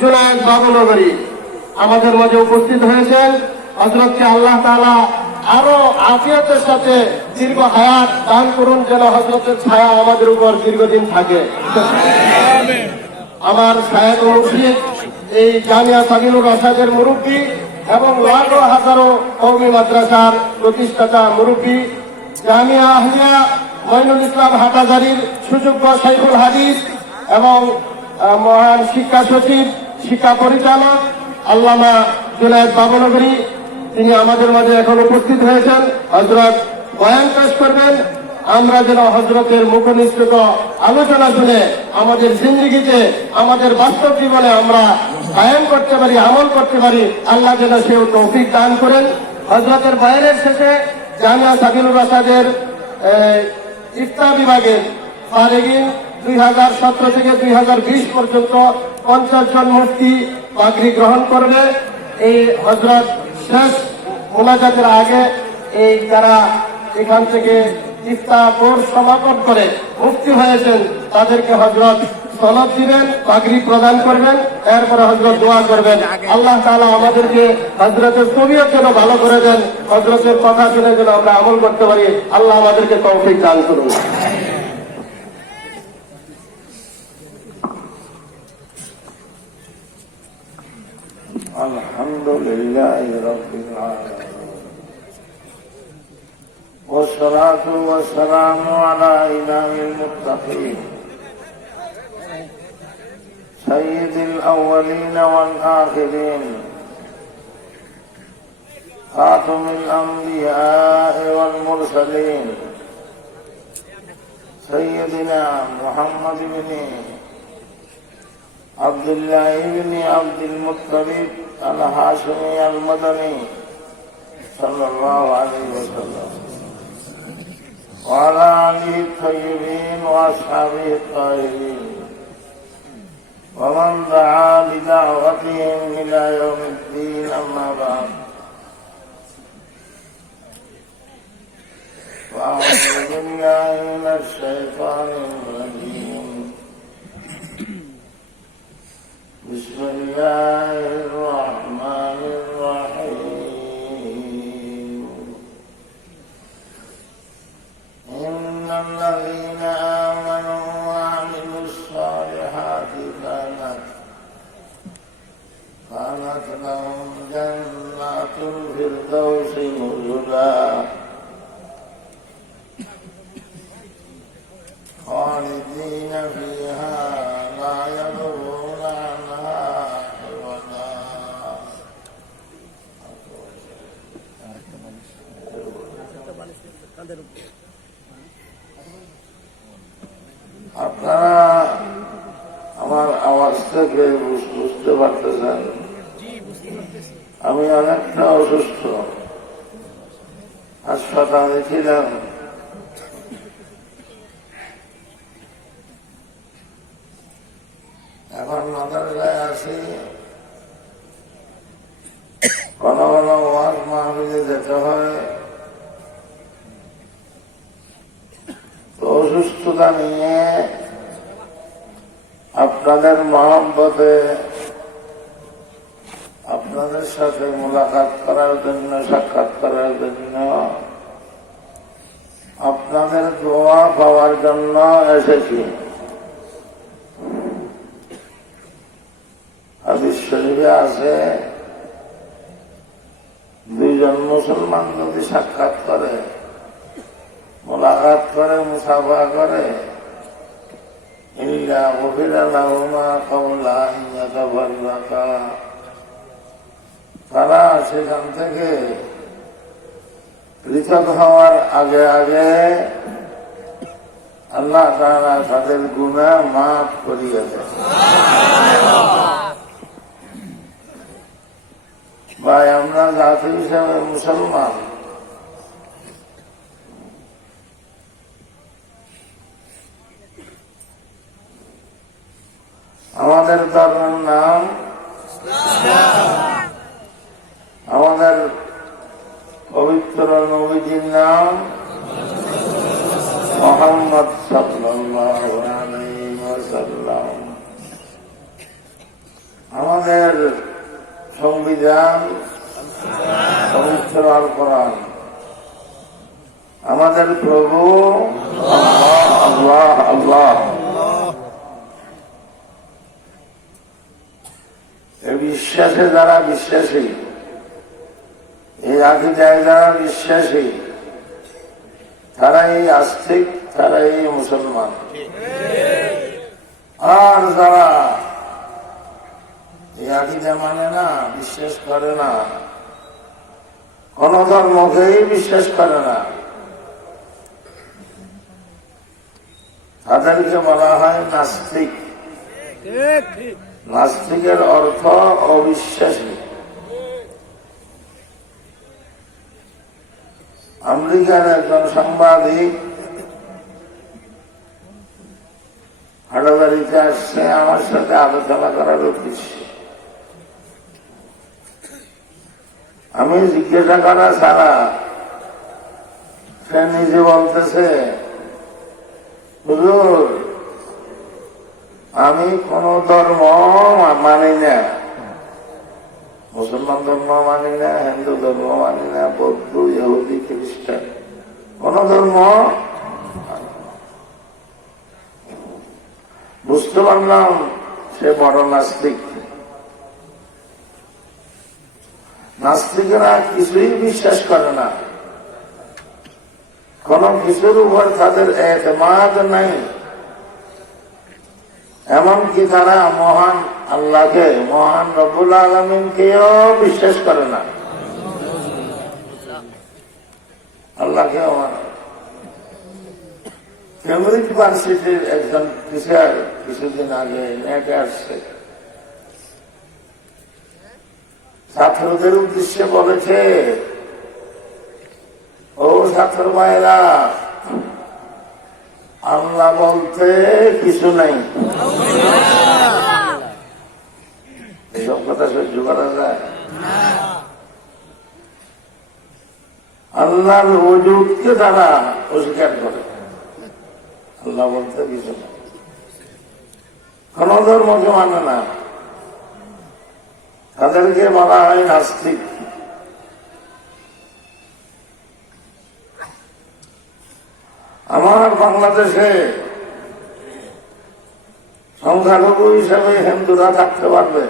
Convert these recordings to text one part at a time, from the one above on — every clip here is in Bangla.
জুনায়েদ বাবুনগরী আমাদের মাঝে উপস্থিত হয়েছেন। হযরতকে আল্লাহ তাআলা আরো আফিয়তের সাথে দীর্ঘ হায়াত দান করুন, যেন হযরতের ছায়া আমাদের উপর দীর্ঘদিন থাকে। আমার শায়েখ ও মুর্শিদ এই জামিয়া সাবিলুর রাশাদের মুরব্বী এবং লাখো হাজারো কওমি মাদ্রাসার প্রতিষ্ঠাতা মুরব্বী, জামিয়া আহলিয়া মঈনুল ইসলাম হাটাজারির সুযোগ্য শাইখুল হাদিস এবং মহান শিক্ষা সচিব, শিক্ষা পরিচালক আল্লামা জুনায়েদ বাবুনগরী, তিনি আমাদের মাঝে এখন উপস্থিত হয়েছেন। হযরত বয়ান পেশ করবেন। আমরা যেন হযরতের মুখনিসৃত আলোচনা শুনে আমাদের জিন্দেগিতে, আমাদের বাস্তব জীবনে আমরা কায়েম করতে পারি, আমল করতে পারি। আল্লাহ যেন সেও তৌফিক দান করেন। হযরতের বয়ানের শেষে জামিয়া সাবিলুর রাশাদের ইফতা বিভাগের ফারিগিন 2017 থেকে 2020 পর্যন্ত 50 জন মুফতি পাগড়ি গ্রহণ করবে। এই হযরত শেষ মোনাজাতের আগে এই যারা এখান থেকে ইফতা কোর্স সমাপন করে মুফতি হয়েছেন তাদেরকে হযরত সনদ দিবেন, পাগড়ি প্রদান করবেন, এরপরে হযরত দোয়া করবেন। আল্লাহ তাআলা আমাদেরকে হযরতের তবিয়ত যেন ভালো করে দেন, হযরতের কথা শুনে যেন আমরা আমল করতে পারি। আল্লাহ আমাদেরকে তৌফিক দান করুন। আলহামদুলিল্লাহি রাব্বিল আলামিন والصلاة والسلام على إمام المتقين سيد الأولين والآخرين خاتم الأنبياء والمرسلين سيدنا محمد بن عبد الله بن عبد المطلب الهاشمي المدني صلى الله عليه وسلم وعلى آله الطيبين وأصحابه الطاهرين ومن دعا بدعوتهم إلى يوم الدين. أما بعد، فأعوذ بالله من الشيطان الرجيم. بسم الله الرحمن الرحيم. إن الذين آمنوا وعملوا الصالحات كانت لهم جنات الفردوس نزلا خالدين فيها لا يبغون عنها حولا. আপনারা আমার আওয়াজ থেকে বুঝতে পারতেছেন আমি অনেকটা অসুস্থ, হাসপাতালে ছিলাম। এখন মাদ্রাসায় আছি, কোন কোন ওয়াজ মাহফিলে যেতে হয়। তো অসুস্থতা নিয়ে আপনাদের মহব্বতে আপনাদের সাথে মোলাকাত করার জন্য, সাক্ষাৎ করার জন্য, আপনাদের দোয়া পাওয়ার জন্য এসেছি। হাদিস শরীফে আছে, দুইজন মুসলমান যদি সাক্ষাৎ করে, মোলাকাত করে, মুসাফা করে, ইল্লা গুফিরা লাহুমা ক্বাবলা আন ইয়াতাফাররাকা, তারা সেখান থেকে পৃথক হওয়ার আগে আগে আল্লাহ তাআলা তাদের গুনাহ মাফ করিয়ে দেন। ভাই, আমরা জাতি হিসাবে মুসলমান, আমাদের ধর্মের নাম, আমাদের পবিত্র নবীজির নাম মুহাম্মদ সাল্লাল্লাহু আলাইহি ওয়াসাল্লাম। আমাদের সংবিধান, পবিত্র আল কোরআন, আমাদের প্রভু আল্লাহ আল্লাহ এই বিশ্বাসে যারা বিশ্বাসী, এই আকীদায় যারা বিশ্বাসী, তারাই আস্তিক, তারাই মুসলমান। আর যারা এই আকীদা মানে না, বিশ্বাস করে না, কোন ধর্মকেই বিশ্বাস করে না, তাদেরকে বলা হয় নাস্তিক। নাস্তিকের অর্থ অবিশ্বাসী। আমেরিকার একজন সাংবাদিক হাটাদারিতে আসছে আমার সাথে আলোচনা করার উদ্দেশ্যে। আমি জিজ্ঞাসা করা ছাড়া সে নিজে বলতেছে, হুজুর আমি কোন ধর্ম মানি না, মুসলমান ধর্ম মানি না, হিন্দু ধর্ম মানি না, বৌদ্ধ, ইহুদি, খ্রিস্টান, কোন ধর্ম। বুঝতে পারলাম সে বড় নাস্তিক। নাস্তিকেরা কিছুই বিশ্বাস করে না, কোন কিছুর উপর তাদের এতেমাদ নাই। এমনকি তারা মহান আল্লাহকে, মহান রব্বুল আলামিনকেও বিশ্বাস করে না, আল্লাহকেও মানে। কেমব্রিজ ইউনিভার্সিটির একজন টিচার কিছুদিন আগে নেটে আসছে, ছাত্রদের উদ্দেশ্যে বলেছে, ও ছাত্র ভাইরা, আল্লাহ বলতে কিছু নাই। এইসব কথা সহ্য করা যায়? আল্লাহর ওজুদকে তারা অস্বীকার করে, আল্লাহ বলতে কিছু না, কোন ধর্মকে মানে না, তাদেরকে বলা হয় নাস্তিক। আমার বাংলাদেশে সংখ্যালঘু হিসাবে হিন্দুরা থাকতে পারবে,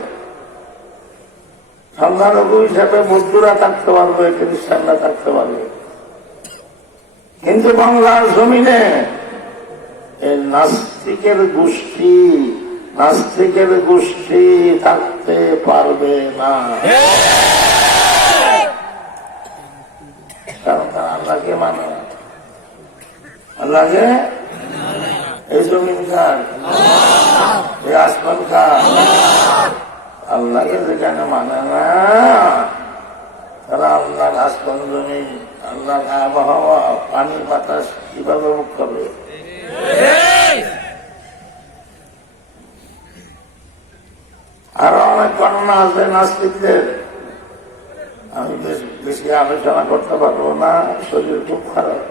সংখ্যালঘু হিসাবে বৌদ্ধরা থাকতে পারবে, খ্রিস্টানরা থাকতে পারবে, কিন্তু বাংলার জমিনে এই নাস্তিকের গোষ্ঠী থাকতে পারবে না। কারণ তারা আল্লাহকে মানে, আল্লাহকে, এই জমিন কার, এই আসমান কার, আল্লাহকে যেখানে মানে না, তারা আল্লাহর আসমান জমিন, আল্লাহর আবহাওয়া, পানি বাতাস কিভাবে মুখ করবে? আরো অনেক ঘটনা আছে নাস্তিকদের, আমি বেশি আলোচনা করতে পারবো না, শরীর খুব খারাপ।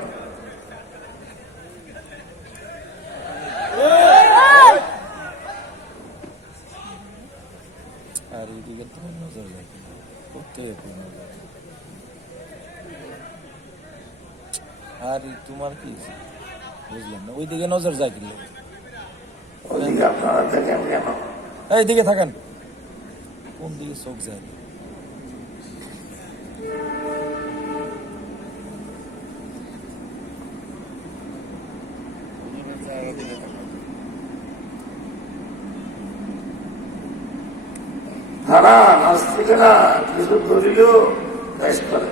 আর এইদিকে তোমার নজর লাগে আর তোমার কি বুঝলাম না, ওইদিকে নজর যায় কিনল, ওইদিকে আপনারা দেখেন কেন? এইদিকে থাকেন, কোন দিকে চোখ যায়? তারা নাস্তিকেরা কিছু দলিল পেশ করে,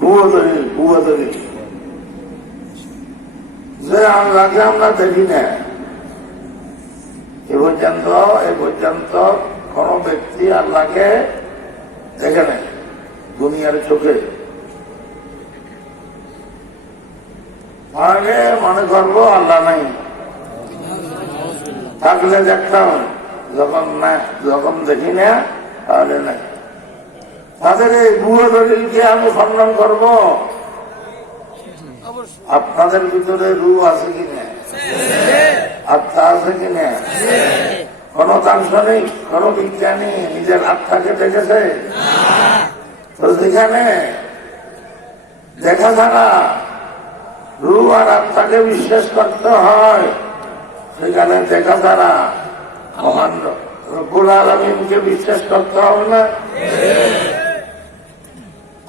ভুয়া দলিল, যে আল্লাহকে আমরা দেখি না। এ পর্যন্ত কোন ব্যক্তি আল্লাহকে দেখে নাই দুনিয়ার চোখে। আগে মনে করবো আল্লাহ নাই, থাকলে দেখতাম, যখন দেখি না তাহলে নাই। তাদের এই ভুয়া দলিলকে আমি খণ্ডন করব। আপনাদের ভিতরে রূহ আছে কিনা, আত্মা আছে কিনা, কোন দার্শনিক, কোন বিজ্ঞানী নিজের আত্মাকে দেখেছে? তো যেখানে দেখা ছাড়া রূহ আর আত্মাকে বিশ্বাস করতে হয়, সেখানে দেখা ছাড়া মহান রব্বুল আলামিনকে বিশ্বাস করতে হবে না?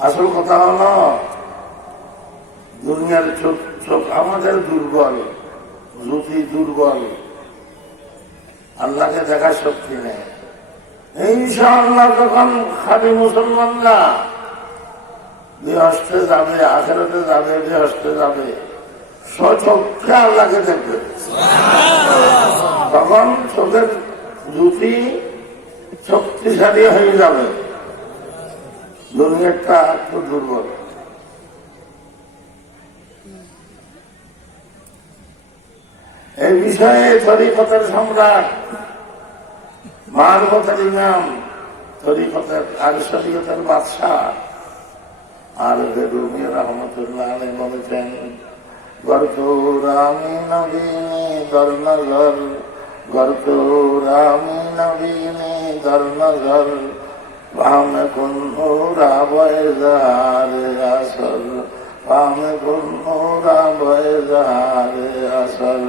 আসল কথা হলো দুনিয়ার চোখ আমাদের দুর্বল, জ্যোতি দুর্বল, আল্লাহকে দেখার শক্তি নেই। ইনশাআল্লাহ যখন খালি মুসলমানরা বেহেশতে যাবে, আখিরাতে যাবে, বেহেশতে যাবে, স্বচক্ষে আল্লাহকে দেখবে, তখন চোখের জ্যোতি শক্তিশালী হয়ে যাবে। দুনিয়াটা একটু দুর্বল। এই বিষয়ে তরিকতের সম্রাট, মারফতের ইমাম, তরিকতের আর শরীয়তের বাদশাহ আর রুমি রহমতুল্লাহ আলাইহি বলেছেন, গরতুরামি নবীনি দরনজর, গরতুরামি নবীনি দরনজর, পাম কুন্নুরা বয়জার আসল, পাম কুন্নুরা বয়জার আসল,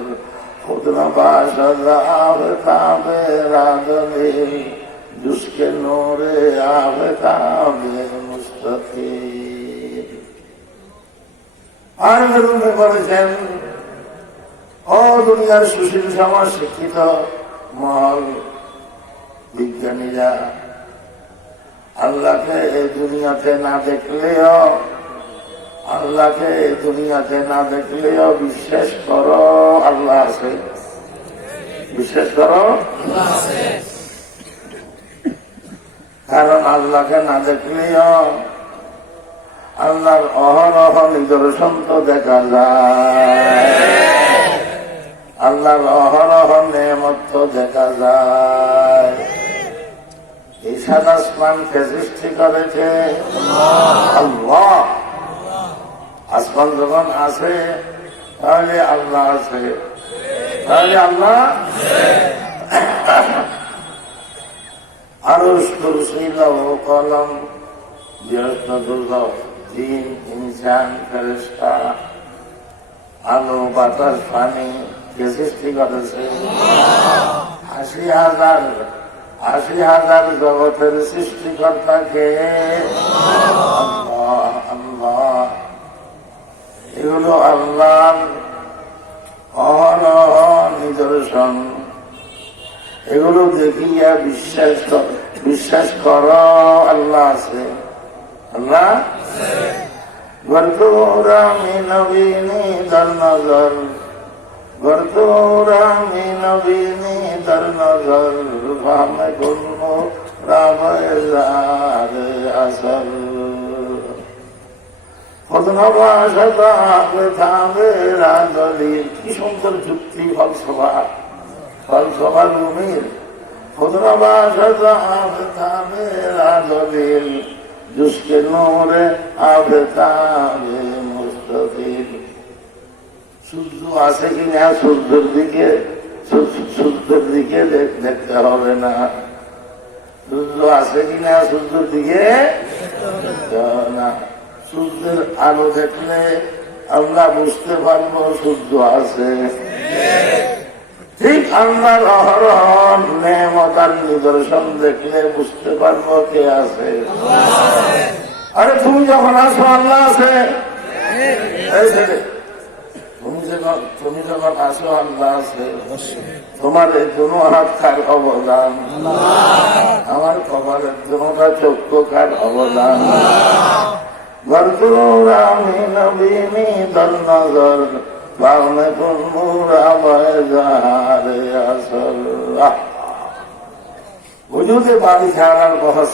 খুদনা বাশদ আফতাবে রাদলিল, জুসকে নূরে আফতাবে মুস্তাকিল। আর রুমে বলেছেন, ও দুনিয়ার সুশীল সমাজ শিক্ষিত মহল, বিজ্ঞানীরা, আল্লাহকে এই দুনিয়াতে না দেখলেও, আল্লাহকে এই দুনিয়াতে না দেখলেও বিশ্বাস করো আল্লাহ আছে, বিশ্বাস করো। কারণ আল্লাহকে না দেখলেও আল্লাহর অহরহ নিদর্শন তো দেখা যায়, আল্লাহর অহরহ নেয়ামত তো দেখা যায়। এই সাত আসমানকে সৃষ্টি করেছে আল্লাহ। আসমান যখন আছে তাহলে আল্লাহ আছে, তাহলে আল্লাহ আরশ, কুরসি, লৌহ কলম, বৃহস্পতি, জিন, ইনসান, ফেরেশতা, আলো, বাতাস, পানি কে সৃষ্টি করেছে? ৮০,০০০ জগতের সৃষ্টিকর্তাকে আল্লাহ। আল্লাহ, এগুলো আল্লাহর অহরহ নিদর্শন। এগুলো দেখিয়া বিশ্বাস করো আল্লাহ আছে, আল্লাহ। গরতুরামি নবীনি দর নজর, গরতুরামি নবীনি দর নজর, ভামে গুনু রাবজার আসল, কি সুন্দর যুক্তি, ফলসফা, ফলসফা রুমির। জুসকে নূরে আফতাবে মুস্তাকিল। সূর্য আছে কিনা সূর্যের দিকে দেখতে হবে না, সূর্য আছে কিনা সূর্যের দিকে দেখতে হবে না। সূর্যের আলো দেখলে আমরা বুঝতে পারবো সূর্য আছে। ঠিক আল্লাহর অহরহ নেয়ামত আর নিদর্শন দেখলে বুঝতে পারবো কে আছে। আরে তুমি যখন আসো আল্লাহ আছে, তুমি যখন আসো আল্লাহ আছে। তোমার এই দুনো হাত কার অবদান? আমার কপালের দুটা চক্ষু কার অবদান? গরতুরামি নবীনি দর নজর, বামে কুন্নুরা বয়জারে আসল। হুজুরে বাড়ি ছাড়ার বহস।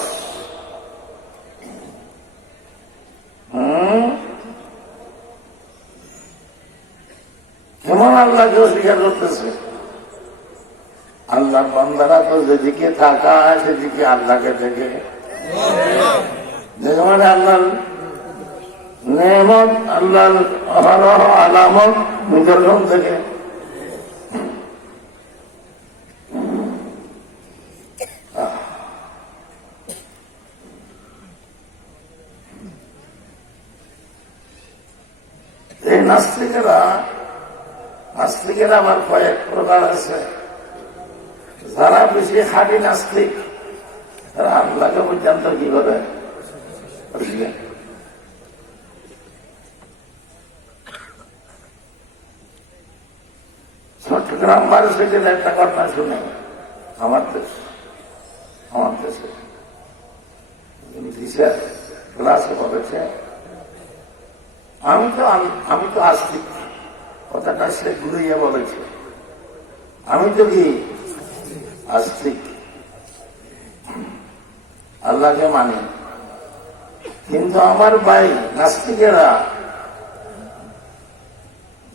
কেমন আল্লাহকে অস্বীকার করতেছে? আল্লাহর বান্দারা তো যেদিকে তাকায় সেদিকে আল্লাহকে দেখে, যেখানে আল্লাহর নেয়ামত, আল্লাহর অহরহ আলামত নিদর্শন থেকে। এই নাস্তিকেরা আমার কয়েক প্রকার আছে। যারা বেশি খাঁটি নাস্তিক তারা আল্লাহকে পর্যন্ত কি করে, চট্টগ্রাম ভার্সিটির একটা ঘটনা শুনে আমার দেশে টিচার ক্লাসে বলেছে, আমি তো আস্তিক, কথাটা সে ঘুরিয়ে বলেছে, আমি তো কি আস্তিক, আল্লাহকে মানি, কিন্তু আমার ভাই নাস্তিকেরা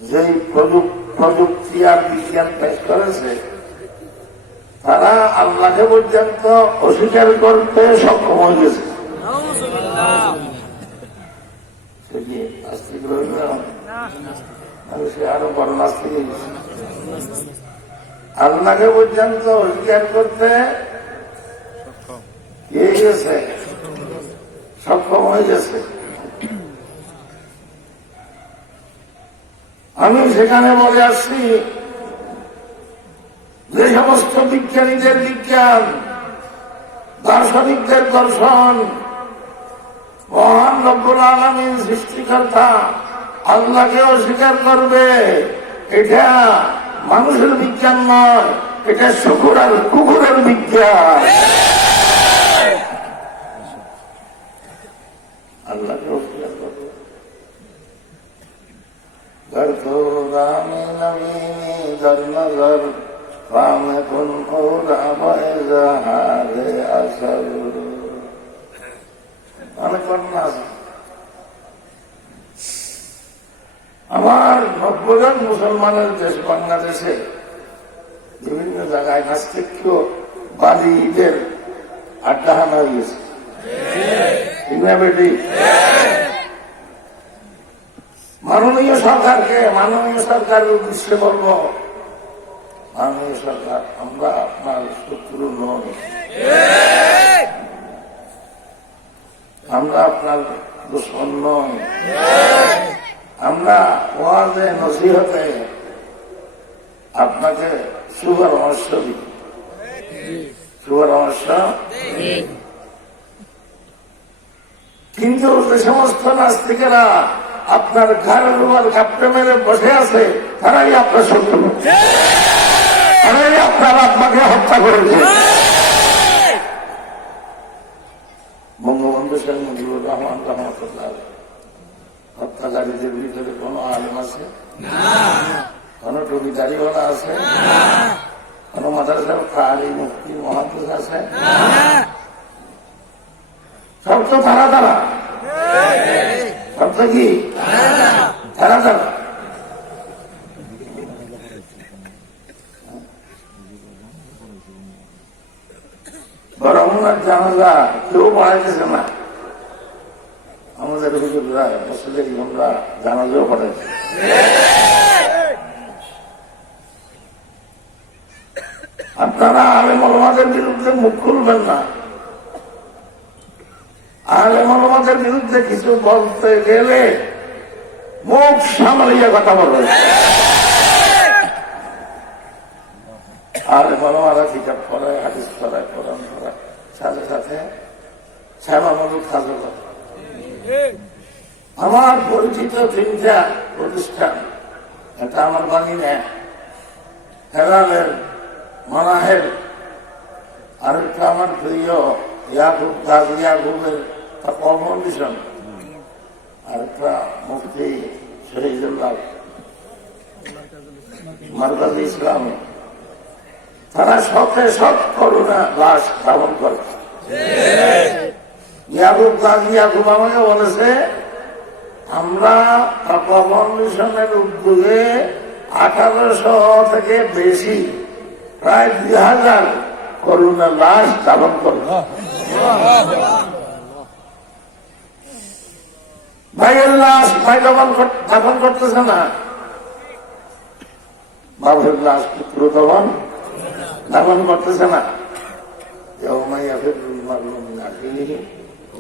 যেই প্রযুক্তি আর বিজ্ঞান পেশ করেছে তারা আল্লাহকে পর্যন্ত অস্বীকার করতে সক্ষম হয়ে গেছে। সে কি নাস্তিক রইল? সে আরো বড় নাস্তিক হয়ে গেছে। আল্লাহকে পর্যন্ত অস্বীকার করতে গেছে, সক্ষম হয়ে গেছে। আমি সেখানে বলে আসছি, যে সমস্ত বিজ্ঞানীদের বিজ্ঞান, দার্শনিকদের দর্শন, মহান রব্বুল আলামিন সৃষ্টিকর্তা আল্লাহকে অস্বীকার করবে, এটা মানুষের বিজ্ঞান নয়, এটা শুকুর আর কুকুরের বিজ্ঞান। আল্লাহকে অস্বীকার করবে। অনেক ঘটনা আছে। আমার 90 জন মুসলমানের দেশ বাংলাদেশে বিভিন্ন জায়গায় নাস্তিক বালিদের আড্ডাহানা হয়েছে। মাননীয় সরকারের উদ্দেশ্যে বলব, মাননীয় সরকার, আমরা আপনার শত্রু নই, আমরা আপনার দুশ্মন নই, আমরা ওয়াজে নসিহতে আপনাকে সুপরামর্শ দিই, সুপরামর্শ। কিন্তু যে সমস্ত নাস্তিকেরা আপনার ঘরের উপর কাপড়ে মেরে বসে আছে তারাই আপনার শত্রু, তারাই আপনার আত্মাকে হত্যা করেছে। বঙ্গবন্ধু শেখ মুজিবুর রহমান রহমতুল্লাহ হত্যাকারীদের ভিতরে কোন আলেম আছে? কোন টুপি দাড়িওয়ালা আছে? কোন মাদ্রাসার কারি মুফতি মুহাদ্দিস আছে? সব তো তারা সব তো কি তারা বরং জানাজা কেউ পড়াইতেছে না। আমাদের হুজুররা মসজিদের ইমামরা জানাজাও পড়াইছে। আপনারা আলেম ওলামাদের বিরুদ্ধে মুখ খুলবেন না। আলেম ওলামাদের বিরুদ্ধে কিছু বলতে গেলে মুখ সামলিয়ে কথা বলবেন। আলেম ওলামারা কিতাব পড়ায়, হাদিস পড়ায়, কোরআন পড়ায়, সাথে সাথে সেবামূলক কাজও করে। আমার পরিচিত 3টা প্রতিষ্ঠান, এটা আমার বাণী নেয়, হেলালের মানাহের, আরেকটা আমার প্রিয় ইয়াকুব গাজী ইয়াকুবের ফাউন্ডেশন, আরেকটা মুফতি শহীদুল্লাহ মারকাজি ইসলাম। তারা শখে শখ করুণা লাশ দাফন করে। ইয়াকুব গাজী ইয়াকুব আমাকে বলেছে, আমরা ফাউন্ডেশনের উদ্যোগে 1800 থেকে বেশি, প্রায় 2000 করুণা লাশ দাফন করব। ভাইয়ের লাশ ভাই দাফন করতেছে না, বাবুর লাশ পুত্র দাফন করতেছে না।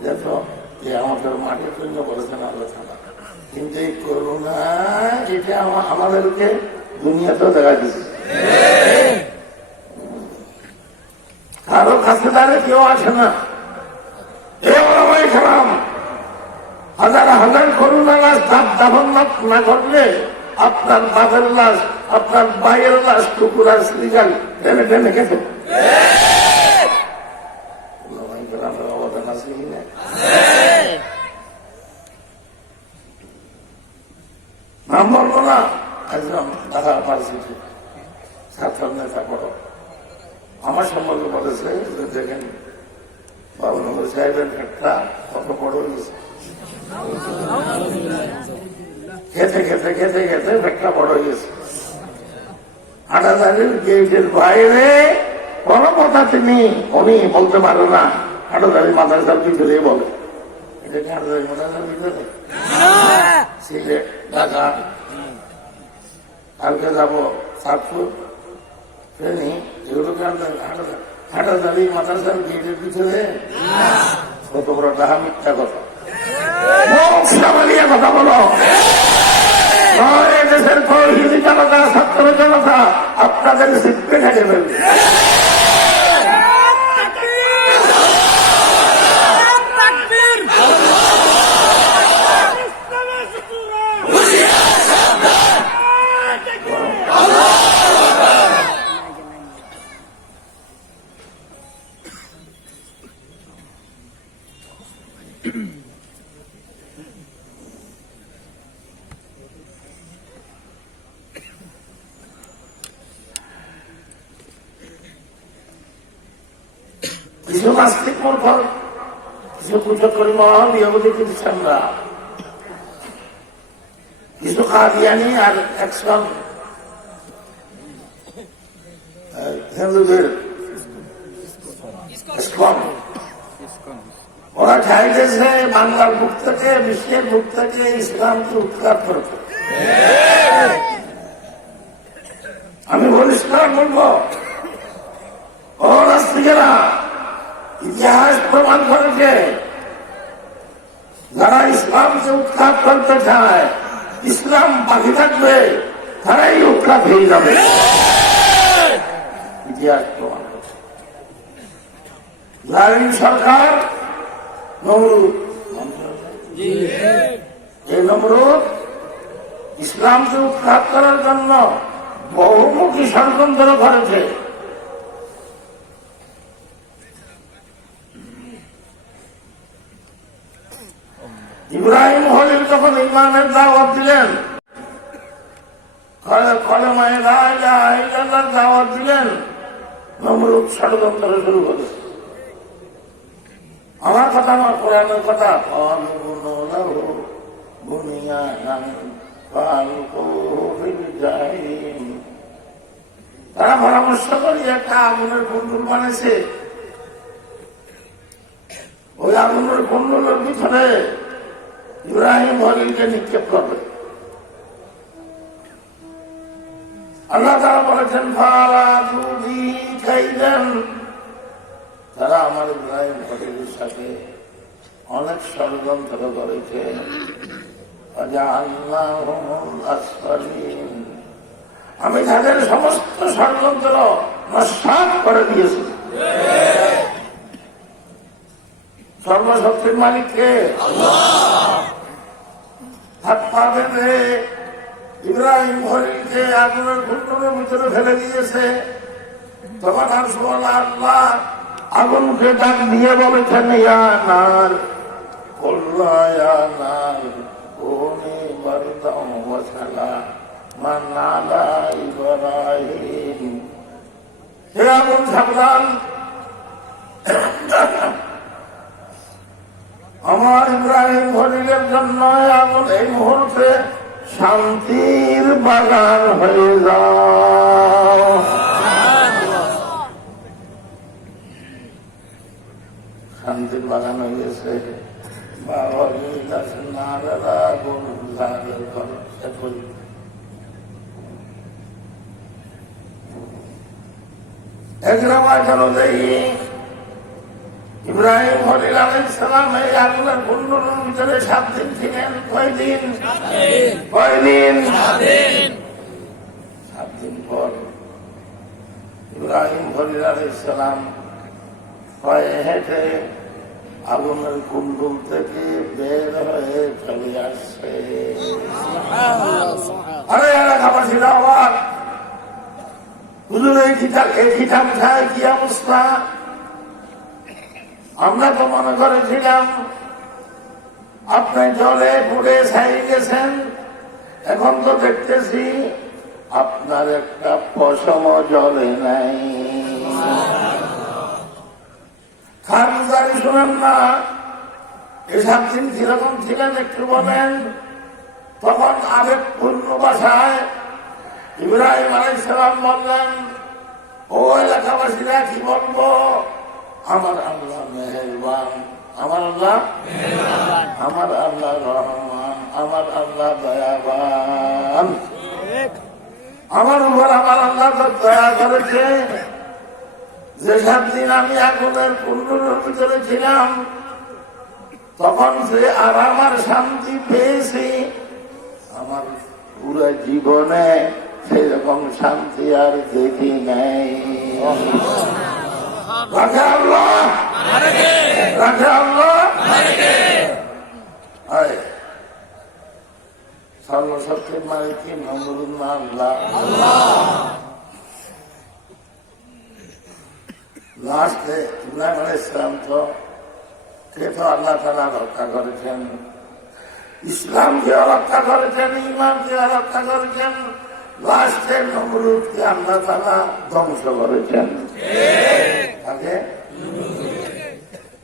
দেখো যে আমাদের মাটির জন্য বলেছেন আল্লাহ তাআলা, কিন্তু এই করোনা এটা আমাদেরকে দুনিয়াতেও দেখা দিচ্ছে। কারো কাছে দাঁড়ে কেউ আসে না। খেলাম হাজার হাজার করোনা লাশ দাফন না করলে আপনার বাপের লাশ, আপনার ভাইয়ের লাশ কুকুর আর শ্রীগাল টেনে টেনে খেত। অবদান আছে কিনা? নাম বলবো না, একদম টাকা পারছি ছাত্র নেতা বড় আমার সম্পর্কে বলেছে, দেখেন বাবু নগর সাহেবের একটা কত বড় হয়েছে, খেতে খেতে খেতে খেতে একটা বড় হয়েছে। হাটাদারির গেটের বাইরে কোনো কথা উনি বলতে পারে না। হাটাদারি মাদ্রাসার ভিতরে বলে, এটা কি হাটাদারি মাদ্রাসার ভিতরে? সিলেট, ঢাকা, কালকে যাবো চাঁদপুর, ফেনী, এগুলো হাটাদারি মাদ্রাসার গেটের ভিতরে। কত বড় ডাহা মিথ্যা কথা, কথা বলো। দেশের তৌহিদি জনতা, ছাত্র জনতা আপনাদের সিদ্ধে খেটে ফেলবে। কিছু নাস্তিক মূর্খ, কিছু পুজো করি মহান ইহুদি খ্রিস্টানরা, কিছু কাদিয়ানি আর একজন হিন্দুদের ওরা চাইতেছে বাংলার বুক থেকে, বিশ্বের বুক থেকে ইসলামকে উৎখাত করতে। আমি পরিষ্কার বলবো, ও নাস্তিকেরা, ইতিহাস প্রমাণ করেছে যারা ইসলামকে উৎখাত করতে চায়, ইসলাম বাকি থাকবে, তারাই উৎখাত হয়ে যাবে। ইতিহাস প্রমাণ করেছে। জালিম সরকার নমরুদ, এই নমরুদ ইসলামকে উৎখাত করার জন্য বহুমুখী ষড়যন্ত্র করেছে। ইব্রাহিম খলিল যখন ইমানের দাওয়াত দিলেন, কলেমায়ে লা ইলাহা ইল্লাল্লাহর দাওয়াত দিলেন, নমরুদ ষড়যন্ত্র শুরু করেছে। আমার কথা আমার কোরআনের কথা, তারা পরামর্শ করি একটা আগুনের কুণ্ডুল বানিয়েছে, ওই আগুনের কুণ্ডুলের ভিতরে ইব্রাহিম খলিলকে নিক্ষেপ করবে। আল্লাহ তাআলা বলেছেন তারা আমার ইব্রাহিম খলিলের সাথে অনেক ষড়যন্ত্র করেছে। আমি তাদের সমস্ত ষড়যন্ত্র নস্যাৎ করে দিয়েছি। সর্বশক্তির মালিককে হাত পা বেঁধে ইব্রাহিম খলিলকে আগুনের কুণ্ডলের ভিতরে ফেলে দিয়েছে। তখন আর সুবহান আল্লাহ আগুনকে ডাক দিয়ে বলেছেন, ইয়া নার কুল্লা ইয়া নার কুনি বারদাম ওয়া সালামান আলা ইব্রাহিম। হে আগুন সাবধান, আমার ইব্রাহিম খলিলের জন্য আগুন এই মুহূর্তে শান্তির বাগান হয়ে যাও। শান্তির বাগান হয়ে গেছে। এক রামায়ণ অনুযায়ী ইব্রাহিম খলিল আলাইহিস সালাম এই আগুনের কুণ্ডুর ভিতরে 7 দিন ছিলেন। কয়দিন? 7 দিন পর ইব্রাহিম খলিল আলাইহিস সালাম পায়ে হেঁটে আগুনের কুণ্ডুল থেকে বের হয়ে চলে আসছে। আরে এলাকাবাসীরা আবার হুজুর এই কিতাব খায় কি অবস্থা? আমরা তো মনে করেছিলাম আপনি জলে পুড়ে ছাই গেছেন, এখন তো দেখতেছি আপনার একটা পশম জলে নাই। খানদারি শুনেন না, এই 7 দিন কিরকম ছিলেন একটু বলেন। তখন আবেগপূর্ণ ভাষায় ইব্রাহিম আলাইহিস সালাম বললেন, ও এলাকাবাসীরা কি বলবো, আমার আল্লাহ মেহেরবান, আমার আল্লাহ রহমান, আমার আল্লাহ দয়াবান, আমার উপর আমার আল্লাহ দয়া করেছে। যে 7 দিন আমি আগুনের কুণ্ডুর ভিতরে ছিলাম তখন যে আরাম আর শান্তি পেয়েছি, আমার পুরো জীবনে সেরকম শান্তি আর দেখি নাই। রাখে আল্লাহ, রাখে আল্লাহ। সর্বশক্তির মালিক নমরুদ না আল্লাহ। লাস্টে ইব্রাহিম আলাইহিস সালাম তো আল্লাহ তাআলা রক্ষা করেছেন, ইসলামকে রক্ষা করেছেন, ইমানকে রক্ষা করেছেন। লাস্টে নমরুদকে আল্লাহ তাআলা ধ্বংস করেছেন। আগে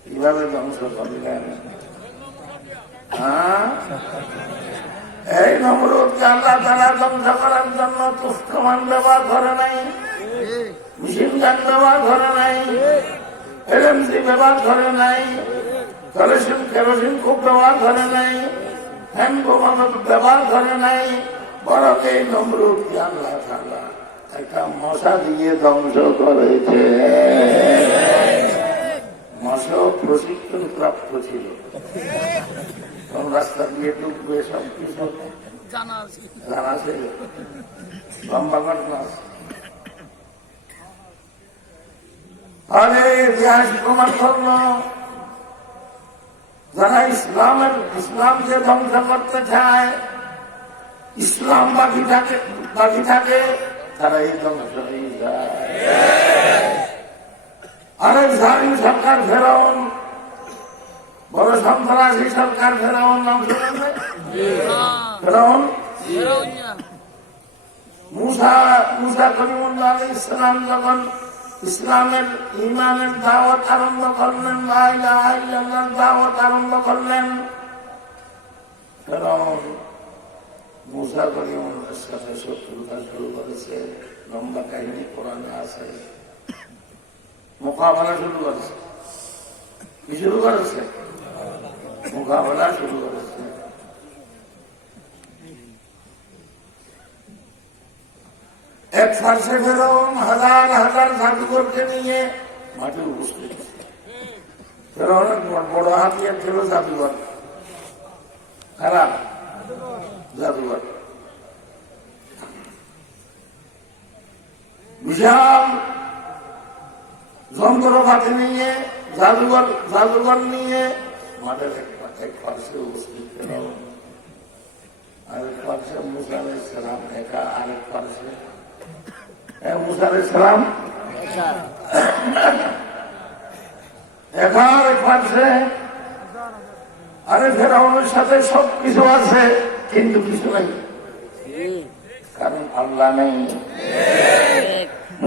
কিভাবে ধ্বংস করলেন? এই নমরুদকে আল্লাহ তাআলা ধ্বংস করার জন্য তুষ্কমান ব্যবহার করে নাই, মেশিন গান ব্যবহার করে নাই, এলএমজি ব্যবহার করে নাই, কেরোসিন খুব ব্যবহার করে নাই, হ্যান্ড বোমা ব্যবহার করে নাই। বরং এই নমরুদকে আল্লাহ তাআলা একটা মশা দিয়ে ধ্বংস করেছে। মশা প্রশিক্ষণ প্রাপ্ত ছিল, কোন রাস্তা দিয়ে ঢুকবে সব কিছু জানা ছিল, লম্বা ঘটনা। আরে ইতিহাস প্রমাণ করল, যারা ইসলামকে ধ্বংস করতে চায়, ইসলাম বাকি থাকে তারা এই ধ্বংস হয়ে যায়। আরে জালিম সরকার ফেরাউন, বড় সন্ত্রাসী সরকার ফেরাউন, নাম শুনেন? ফেরাউন মুসা কলিমুল্লাহ আলাইহিস সালাম যখন ইসলামের ইমানের দাওয়াত আরম্ভ করলেন, লা ইলাহা ইল্লাল্লাহর দাওয়াত আরম্ভ করলেন, ফেরাউন মুসা কলিমুল্লাহর সাথে শত্রুতা শুরু করেছে। লম্বা কাহিনী কোরআনে আছে। মোকাবেলা শুরু করেছে, কি শুরু করেছে? মোকাবেলা শুরু করেছে। এক ফার্সে ফেরাউন হাজার হাজার জাদুঘরকে নিয়ে মাঠে উপস্থিত। ফেরাউনের বড় হাতিয়ার ছিল জাদুঘর, খারাপ জাদুঘর, বিশাল যন্ত্রপাতি নিয়ে জাদুঘর নিয়ে মাঠের এক পার্শ্বে উপস্থিত ফেরাউন। আরেক পার্শ্বে মুসা আলাইহিস সালাম একা, আরেক পার্শ্বে মুসা আলাইহিস সালাম একা, আরেক পার্শ্বে। আরে ফেরাউনের সাথে সবকিছু আছে কিন্তু কিছু নাই, কারণ আল্লাহ নেই।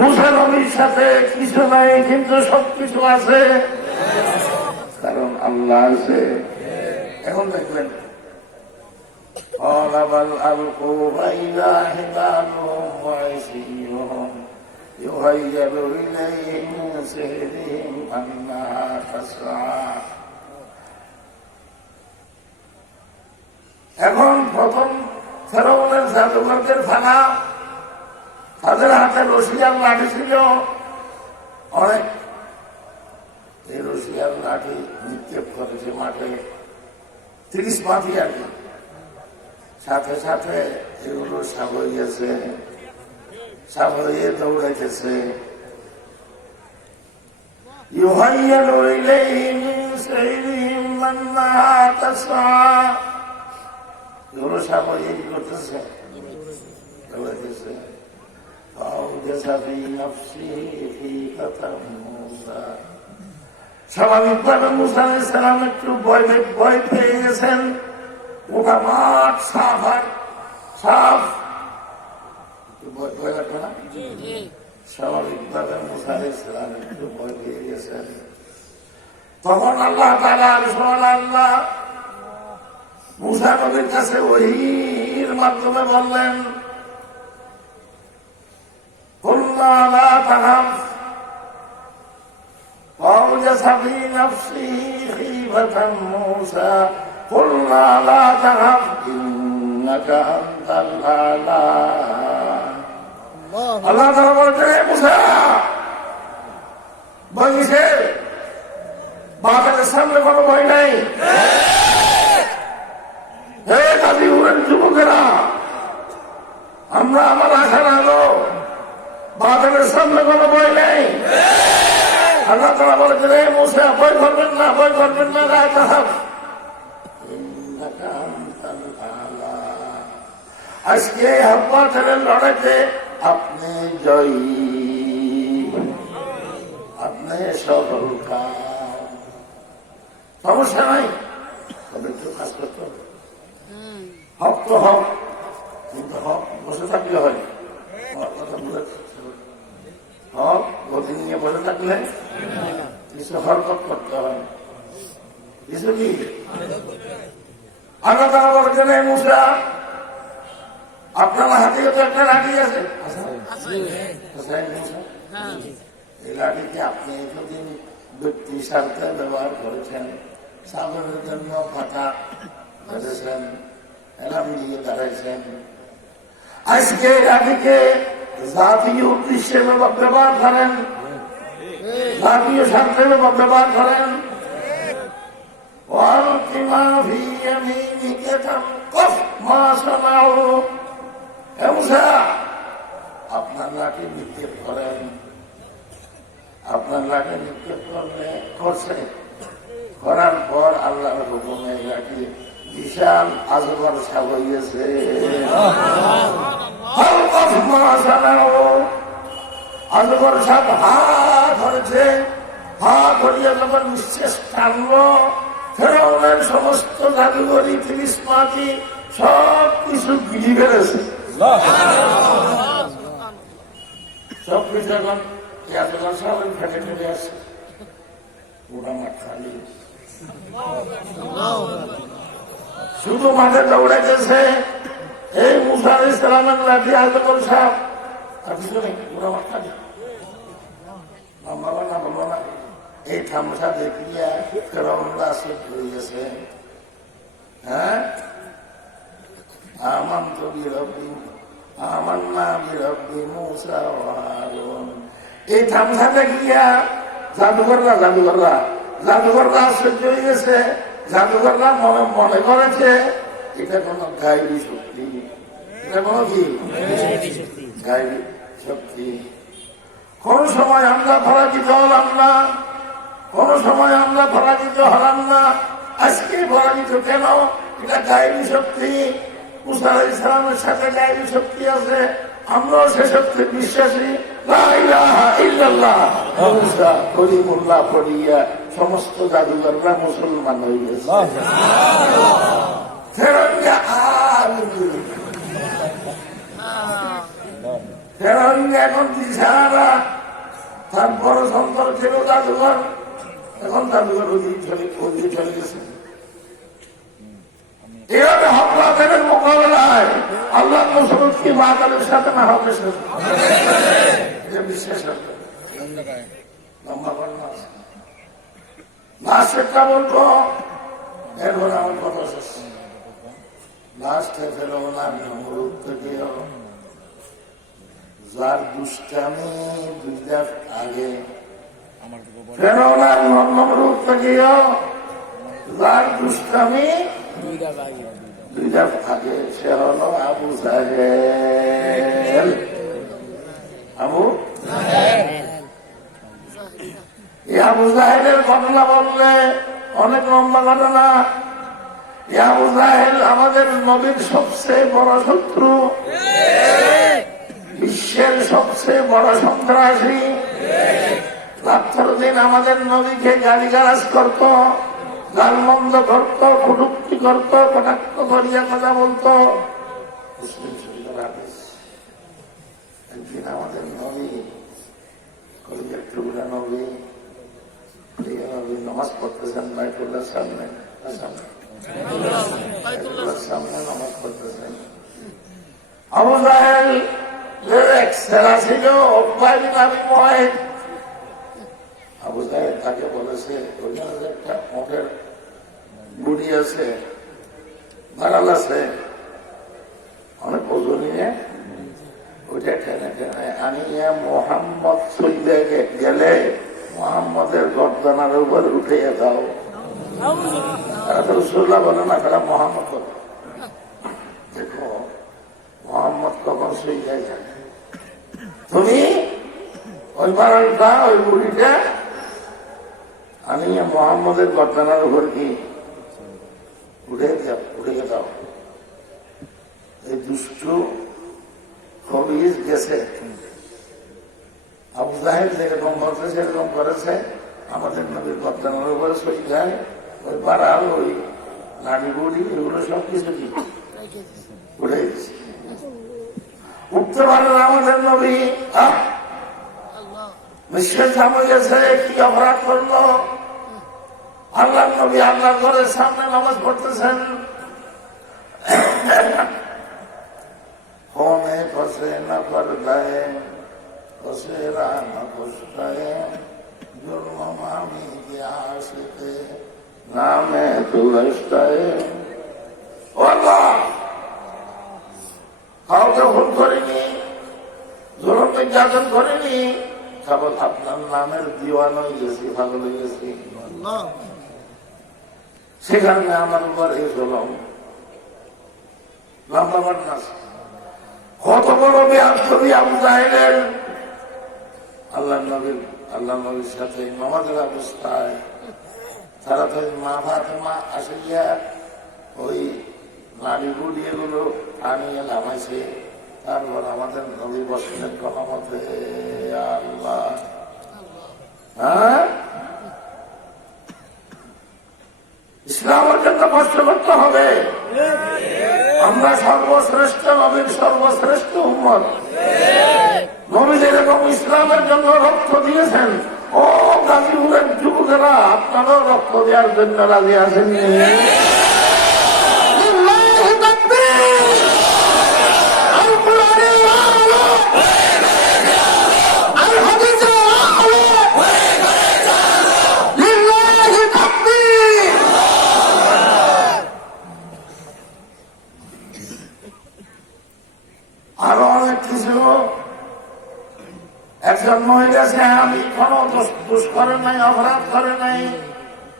মুসা নবীর সাথে কিছু নাই কিন্তু সবকিছু আছে, কারণ আল্লাহ আছে। এখন দেখবেন এখন প্রথম ফেরাউনের জাদুঘরদের থানা, তাদের হাতে রশি আর লাঠি ছিল অনেক। এই রশিয়ার লাঠি নিক্ষেপ করেছে মাঠে, 30 মাঠি আর কি। সাথে সাথে এগুলো সাপ হইয়াছে, সাপ হইয়ে দৌড়াইতেছে। ইউহাইয়ালু ইলাইহি মিন সাইরিহিম আন্নাহা তাসআ, এগুলো সাপ হইয়ে কি করতেছে? দৌড়াইতেছে। ফাওজাসা ফি নাফসিহি খীফাতাম মূসা, স্বাভাবিকভাবে মূসা আলাইহিস সালাম একটু ভয় পেয়ে গেছেন। ওটা মাঠ সাফ, আর সাফ ভয় লাগবে না? স্বাভাবিকভাবে মূসা আলাইহিস সালাম একটু ভয় পেয়ে গেছেন। তখন আল্লাহ তাআলা সুবহানাল্লাহ মূসা নবীর কাছে ওহীর মাধ্যমে বললেন, কুল্লা লা তাহাফ فأوجس في نفسه خيفة موسى قلنا لا تخف إنك أنت الأعلى। আল্লাহ তাআলা বলছেন, মুসা ভয় কিসে? বাতিলের সামনে কোনো ভয় নাই। হে গাজীপুরের যুবকেরা, আমরা আমার আশা রাখো, বাতিলের সামনে কোনো ভয় নেই। আল্লাহ তাআলা বলেছেন, হে মুসা ভয় করবেন না, ভয় করবেন না, লা তাহাফ ইন্নাকা আনতাল আ'লা। আজকে হাব্বাতের লড়াইতে আপনি জয়ী, আপনি সফল কাম। সমস্যা নাই, তবে একটু কাজ করতে হবে। হক তো হক, কিন্তু হক বসে থাকলে হয়, কথা বলে হক গতি নিয়ে বসে থাকলে কিছু হরকত করতে হয়, কিছু কি। আল্লাহ তাআলা বলেছেন, হে মুসা আপনার হাতে তো একটা লাঠি আছে, এই লাঠিকে আপনি এতদিন ব্যক্তি স্বার্থে ব্যবহার করেছেন, সাগরের জন্য পাতা বেঁধেছেন, এলাম দিয়ে দাঁড়াইছেন। আজকে এই লাঠিকে জাতীয় উদ্দেশ্যে ব্যবহার করেন, জাতীয় স্বার্থে ব্যবহার করেন। আপনার লাঠি নিক্ষেপ করেন, আপনার লাঠি নিক্ষেপ করছে, করার পর আল্লাহর হুকুমে লাঠি বিশাল আজগর সাপ হইয়াছে। আজগর সাপ হা ধরেছে, হা ধরিয়া যখন নিঃশেষ টানল, ফেরাউনের সমস্ত জাদুঘরি 30 মাটি সব কিছু গিলি ফেলেছে। সব কিছু এখন আজগর সাপ ফেটে ফেলে আসে, ওটা মাঠ খালি, শুধু মাঠে দৌড়াইতেছে। এই মুসা আলাইহিস সালামের লাঠি আজগর সাপ, আর কিছু নেই, ওরা মাঠ খালি। বাবা না বলবো না, এই থামসা দেখিয়া ফেরাউনরা আসক্ত হইয়াছে। হ্যাঁ, আমানতু বিরব্বি, আমান্না বিরব্বি মূসা ওয়া হারুন। এই থামসা দেখিয়া জাদুঘররা আশ্চর্য হয়ে গেছে। জাদুঘররা মনে করেছে এটা কোন গাইবী শক্তি, এটা কোন কি গাইবী শক্তি। কোন সময় আমরা পরাজিত হলাম না, কোন সময় আমরা পরাজিত হলাম না। আজকে পরাজিত কেন? এটা গাইবী শক্তি। মুসা আলাইহিস সালামের সাথে গাইবী শক্তি আছে, আমরাও সে শক্তির বিশ্বাসী। লা ইলাহা ইল্লাল্লাহ মুসা কলিমুল্লাহ পড়িয়া সমস্ত জাদুঘররা মুসলমান হয়ে গেছে। ফেরাউন এখন দিশাহারা। তার বড় সন্তান ছিল জাদুঘর, এখন জাদুঘর ওদিকে চলে গেছে। এভাবে হকলাদের মোকাবেলায় আল্লাহ মুসলমানকে বাতিলের সাথে না হবে, এটা বিশ্বাস করতে লম্বা করলাম। লাস্টেরটা বলবো, এখন আমার কথা শেষ। লাস্টে ফেরাউন আর নমরুদ থেকেও যার দুষ্টামি 2 আগে ফেরাউন আর নমরুদ থেকেও যার দুষ্টামি দুইটা ভাগে, সে হলো আবু জাহেল। আবু আবু জাহেলের ঘটনা বললে অনেক লম্বা ঘটনা। আবু জাহেল আমাদের নবীর সবচেয়ে বড় শত্রু, বিশ্বের সবচেয়ে বড় সন্ত্রাসী। রাত্র দিন আমাদের নবীকে গালিগালাজ করত, গালমন্দ করত, কটূক্তি করত, কটাক্ষ করিয়া কথা বলতো। মুসলিম শরীফের হাদিস, একদিন আমাদের নবী কলিজার টুকরা নবী প্রিয় নবী নামাজ পড়তেছেন বাইতুল্লাহর সামনে সামনে নামাজ পড়তেছেন। আবু জাহেল এক ছেলা ছিল উকবা বিন আবি মুআইদ। আবু জাহেল তাকে বলেছে, ওইখানে যে একটা ওটের বুড়ি আছে, বাড়াল আছে, অনেক ওজন নিয়ে ওইটা টেনে টেনে আনিয়ে মোহাম্মদ চলে গেলে মোহাম্মদের গর্দানার উপর উঠিয়ে দাও। তারা তো রসুল্লাহ বলে না, তারা মোহাম্মদ বলে। দেখো মোহাম্মদ কখন সই যায় জানে। তুমি ওই বাড়ালটা, ওই বুড়িটা আনিয়ে মোহাম্মদের গর্দানার উপর কি উঠে দাও। এই দুষ্টু খবিজ গেছে। আবু জাহেল যেরকম করছে সেরকম করেছে, আমাদের নবীর গর্দানের উপরে সই যায়। ওই বাড়াল, ওই নারী বুড়ি, এগুলো সবকিছু কি উঠে গেছে। উঠতে পারেন আমাদের নবী, নিঃশ্বাস থামে গেছে, কি অপরাধ করলো। আল্লাহ নবী আল্লাহ ঘরের সামনে নামাজ পড়তেছেন। होने फसे न पर गए फसे न खुश गए जुर्म मामी की आशिके नामे तुलस गए। কাউকে ভুল করিনি, জুলুম নির্যাতন করিনি, কেবল আপনার নামের দিওয়ান হয়ে গেছি, পাগল হয়ে গেছি। সেখানে আমার উপর এই জুলুম। লম্বা ঘটনা, কত বড় বেয়াদবি আবু জাহেলের। আল্লাহ নবীর সাথে নামাজের অবস্থায় তাড়াতাড়ি মা ফাতেমা আসিয়া ওই নারী বুড়ি এগুলো আনিয়ে নামাইছে। তারপর আমাদের নবী বসলেন কোনো মতে। আল্লাহ, হ্যাঁ, ইসলামের জন্য কষ্ট করতে হবে। আমরা সর্বশ্রেষ্ঠ নবীর সর্বশ্রেষ্ঠ উম্মত। নবী যেরকম ইসলামের জন্য রক্ত দিয়েছেন, ও গাজীপুরের যুবকেরা আপনারাও রক্ত দেওয়ার জন্য রাজি আছেন। আরো অনেক কিছু। একজন মহিলা সে আমি কোন দোষ করে নাই, অপরাধ করে নাই,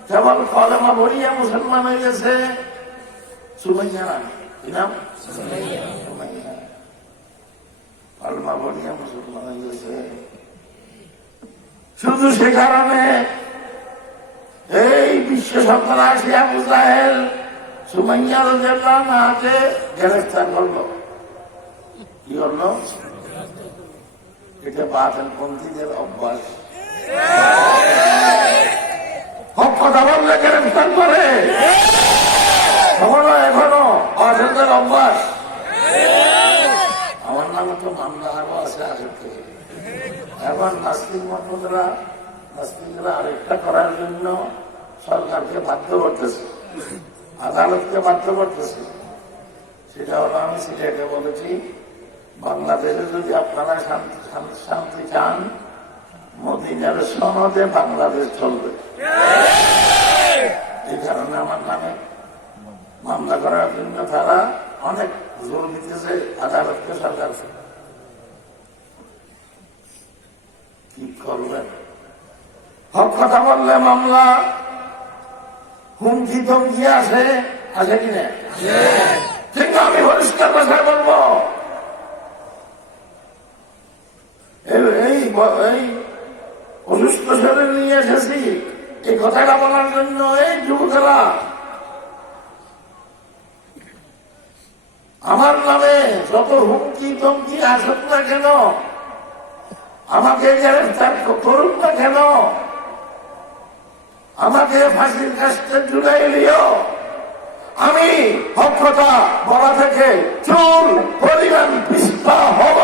কেবল কলেমা ভরিয়া মুসলমান হয়ে গেছে। সুমাইয়া, কি নাম? কলেমা ভরিয়া মুসলমান হয়ে গেছে। শুধু সে কারণে এই বিশ্ব সন্ত্রাসী আবু জাহেল সুমাইয়া রাদিয়াল্লাহু আনহাকে গ্রেফতার করলো। কি করলো? এটা বাতিলপন্থীদের অভ্যাস। হক কথা বললে গ্রেফতার করে, এখনো বাতিলদের অভ্যাস। আমার নামে তো মামলা আরো আছে আগের থেকে। এখন নাস্তিকরা আরেকটা করার জন্য সরকারকে বাধ্য করতেছে, আদালতকে বাধ্য করতেছে। সেটা হলো, আমি সিলেটে বলেছি, বাংলাদেশে যদি আপনারা শান্তি চান, মদিনার সনদে বাংলাদেশ চলবে। এই কারণে আমার নামে মামলা করার জন্য তারা অনেক জোর দিতেছে আদালতকে, সরকার। কি করবেন? হক কথা বললে মামলা, হুমকি ধমকি আছে কিনা? কিন্তু আমি পরিষ্কার কথা বলবো, এই অসুস্থ শরীর নিয়ে এসেছি এই কথাটা বলার জন্য। এই যুবকেরা আমার নামে যত হুমকি ধমকি আসুক না কেন, আমাকে গ্রেফতার করুক না কেন, আমাকে ফাঁসির কাছে ঝুলাই দিও, আমি হক কথা বলা থেকে চুল পরিমাণ পিছপা হব